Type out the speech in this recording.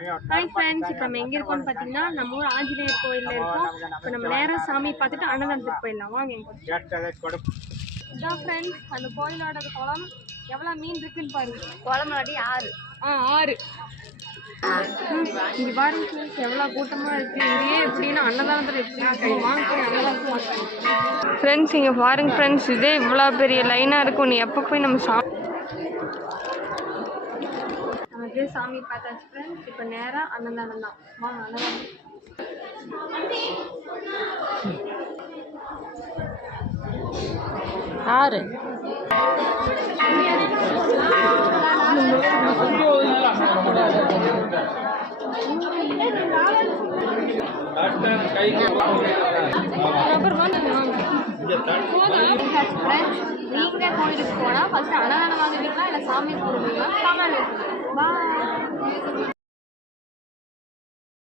Hi friends, இப்போ நம்ம எங்கே இருக்கோம்னு பார்த்தீங்கன்னா நம்ம ஊர் ஆஞ்சநேயர் கோயிலில் இருக்கோம். இப்போ நம்ம நேராக சாமி பார்த்துட்டு அன்னதானத்துக்கு போயிடலாம். வாங்க எங்க இதான் ஃப்ரெண்ட்ஸ் அந்த கோயிலோட குளம். எவ்வளோ மீன் இருக்குன்னு பாருங்க. குளமாடி 6. 6. இங்கே பாருங்க ஃப்ரெண்ட்ஸ், எவ்வளோ கூட்டமாக இருக்குது. இங்கேயே எப்படின்னா அன்னதானத்தில் எப்படி இருக்கும். வாங்க போய் அன்னதானத்தில் ஃப்ரெண்ட்ஸ் இங்கே பாருங்க ஃப்ரெண்ட்ஸ், இதே இவ்வளோ பெரிய லைனாக இருக்கும். நீ எப்போ போய் நம்ம அப்படியே சாமி பார்த்தாச்சு ஃப்ரெண்ட்ஸ். இப்போ நேராக அன்னதானம் தான். வாங்க அன்னதானம். நீங்க கோயிலுக்கு போனா ஃபர்ஸ்ட் அன்னதானம் வாங்குவீங்களா இல்ல சாமி போடுவீங்களா? கமெண்ட் பண்ணுங்க. பாய்.